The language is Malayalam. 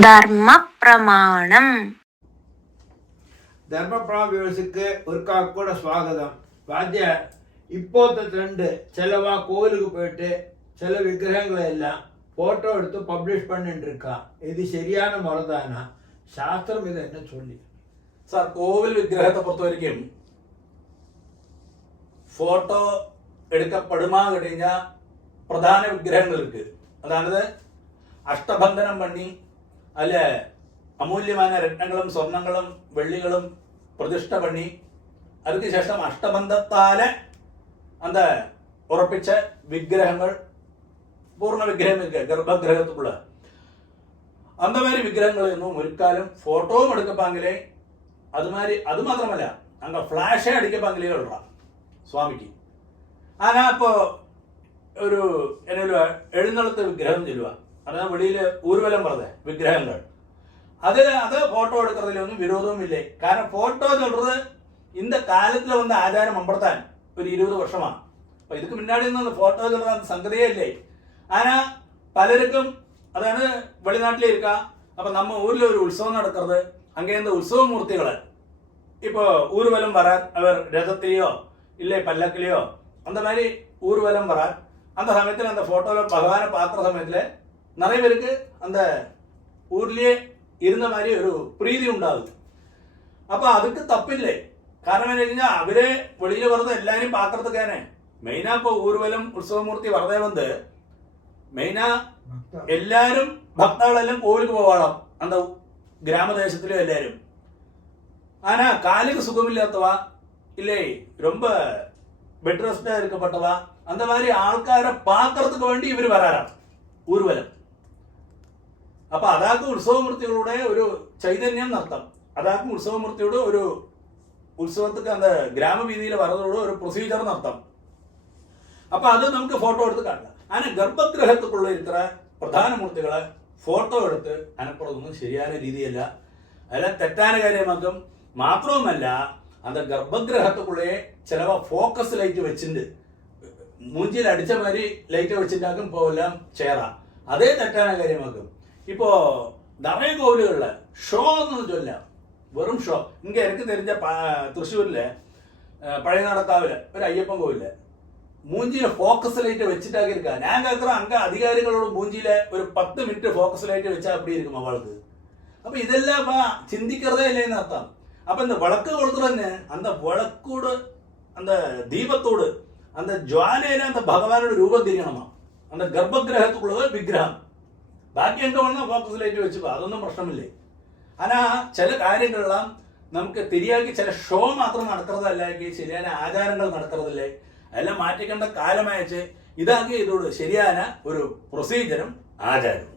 ധർമ്മപ്രമാണം. ധർമ്മപ്രമാണ വ്യൂവേഴ്സിക്ക് ഒരിക്കൽ സ്വാഗതം. വാദ്യ ഇപ്പോഴത്തെ ട്രെൻഡ് ചിലവാ കോവിലുക്ക് പോയിട്ട് ചില വിഗ്രഹങ്ങളെല്ലാം ഫോട്ടോ എടുത്ത് പബ്ലിഷ് பண்ணிட்டு இது சரியான முறைதானா? சாஸ்திரம் இது என்ன சொல்லி? சார், கோவில் விக்கிரகத்தை பொறுத்த வரைக்கும் ഫോട്ടോ എടുക്കപ്പെടുമാ കഴിഞ്ഞാൽ പ്രധാന വിഗ്രഹങ്ങൾക്ക്, അതായത് അഷ്ടബന്ധനം പണി അല്ലെ അമൂല്യമായ രത്നങ്ങളും സ്വർണങ്ങളും വെള്ളികളും പ്രതിഷ്ഠ പണി, അതിന് ശേഷം അഷ്ടബന്ധത്താലെ அந்த ഉറപ്പിച്ച വിഗ്രഹങ്ങൾ, പൂർണ്ണ വിഗ്രഹം ഗർഭഗ്രഹത്തുള്ള அந்த மாதிரி விக்கிரகங்கள் இன்னும் ஒருக்காலும் ഫോട്ടോവും എടുക്കപ്പാങ്കിലേ അത് മാത്രമല്ല അങ്ക ഫ്ലാഷേ അടിക്കപ്പാങ്കിലേ ഉള്ള സ്വാമിക്ക്. ആനാ ഇപ്പോ ഒരു എന്നൊരു എഴുന്നള്ളത്ത് വിഗ്രഹം ചെല്ലുക, അതായത് വെളിയിൽ ഊർവലം പറഞ്ഞ വിഗ്രഹങ്ങൾ, അത് ഫോട്ടോ എടുക്കുന്നതിലൊന്നും വിരോധവുമില്ലേ. കാരണം ഫോട്ടോ എന്നുള്ളത് இந்த കാലത്തിൽ വന്ന ആചാരം അമ്പർത്താൻ ഒരു 20 വർഷമാണ്. അപ്പൊ ഇതൊക്കെ മുന്നാടി നിന്ന് ഫോട്ടോ എന്നുള്ളത് സംഗതിയേ ഇല്ലേ. ആനാ പലർക്കും അതാണ് വെളിനാട്ടിലേ ഇരിക്കാം. അപ്പൊ നമ്മ ഊരിൽ ഒരു ഉത്സവം നടക്കുന്നത്, അങ്ങേന്ത ഉത്സവമൂർത്തികള് இப்போ ஊர்வலம் வரார், அவர் ரதத்திலேயோ இல்லை பல்லக்கிலேயோ அந்த மாதிரி ஊர்வலம் வரார். அந்த சமயத்தில் அந்த போட்டோல பகவானை பார்க்குற சமயத்தில் நிறைய பேருக்கு அந்த ஊர்லயே இருந்த மாதிரி ஒரு பிரீதி உண்டாகுது. അപ്പൊ அதுக்கு തപ്പില്ലേ. കാരണം എന്ന് കഴിഞ്ഞാൽ അവര് വെളിയിൽ വെറുതെ എല്ലാരും പാത്രത്തൊക്കെയാണ് മെയിനാ. ഇപ്പൊ ഊർവലം ഉത്സവമൂർത്തി വെറുതെ വന്ന് മെയിനാ എല്ലാരും ഭക്തകളെല്ലാം കോവിലുക്ക് പോവാളാം அந்த ഗ്രാമദേശത്തിലും എല്ലാരും. ஆனா காலுக்கு சுகமில்லாதவா இல்லை ரொம்ப பெட் ரெஸ்டா இருக்கப்பட்டவா அந்த மாதிரி ஆൾക്കാരെ പാത്രத்துக்கு വേണ്ടി ഇവർ വരാറാണ് ഊർവലം. അപ്പൊ അതാക്കും ഉത്സവമൂർത്തികളുടെ ഒരു ചൈതന്യം നടത്താം. അതാക്കും ഉത്സവമൂർത്തിയുടെ ഒരു ഉത്സവத்துக்கு அந்த ഗ്രാമവീതിയിൽ വരുന്നതോട് ഒരു പ്രൊസീജർ നടത്താം. അപ്പൊ അത് നമുക്ക് ഫോട്ടോ എടുത്ത് കാണാം. അങ്ങനെ ഗർഭഗ്രഹത്തുക്കുള്ള ഇത്ര പ്രധാന മൂർത്തികളെ ഫോട്ടോ എടുത്ത് അനപ്പുറത്തൊന്നും ശരിയായ രീതിയല്ല, അതെല്ലാം തെറ്റാന കാര്യമാക്കും. മാത്രവുമല്ല അത് ഗർഭഗ്രഹത്തുക്കുള്ളേ ചിലവ ഫോക്കസ് ലൈറ്റ് വെച്ചിട്ട് മൂഞ്ചിയിൽ അടിച്ച മാതിരി ലൈറ്റ് വെച്ചിട്ടാക്കും പോവെല്ലാം ചേരാം, അതേ തെറ്റാന കാര്യമാക്കും. ഇപ്പോ നിറയെ കോവിലുകളില് ഷോ എന്ന് ചൊല്ലാം, വെറും ഷോ. ഇങ്ങ എനിക്ക് தெரிஞ்ச തൃശ്ശൂരിലെ പഴയനാടക്കാവില് ഒരു അയ്യപ്പൻ കോവില് മൂഞ്ചിയിലെ ഫോക്കസ് ലൈറ്റ് വെച്ചിട്ടാക്കി ഇരിക്കുക. ഞാൻ കേൾക്കുന്ന അങ്ക അധികാരികളോട് മൂഞ്ചിയിലെ ഒരു 10 മിനിറ്റ് ഫോക്കസ് ലൈറ്റ് വെച്ചാൽ അപ്പടി ഇരിക്കും അവൾക്ക്. അപ്പൊ ഇതെല്ലാം ചിന്തിக்கிறதே இல்லைன்னு அர்த்தம். அப்ப இந்த விளக்கு கொடுத்துறன்னு அந்த விளக்கோடு அந்த தீபத்தோடு அந்த ஜுவாலையில அந்த பகவானோட ரூபம் தெரியணுமா. அந்த ഗർഭഗ്രഹത്തുള്ളത് വിഗ്രഹം. ബാക്കി എങ്ക വന്നാൽ ഫോക്കസ് ലൈറ്റ് വെച്ചു, അതൊന്നും പ്രശ്നമില്ലേ. ആനാ ചില കാര്യങ്ങളെല്ലാം നമുക്ക് തിരിയാക്കി ചില ഷോ മാത്രം നടക്കുന്നതല്ലെങ്കിൽ ശരിയായ ആചാരങ്ങൾ നടക്കുന്നതല്ലേ, അതെല്ലാം മാറ്റിക്കേണ്ട കാലമയച്ച് ഇതാക്കി ഇതോട് ശരിയായ ഒരു പ്രൊസീജറും ആചാരവും.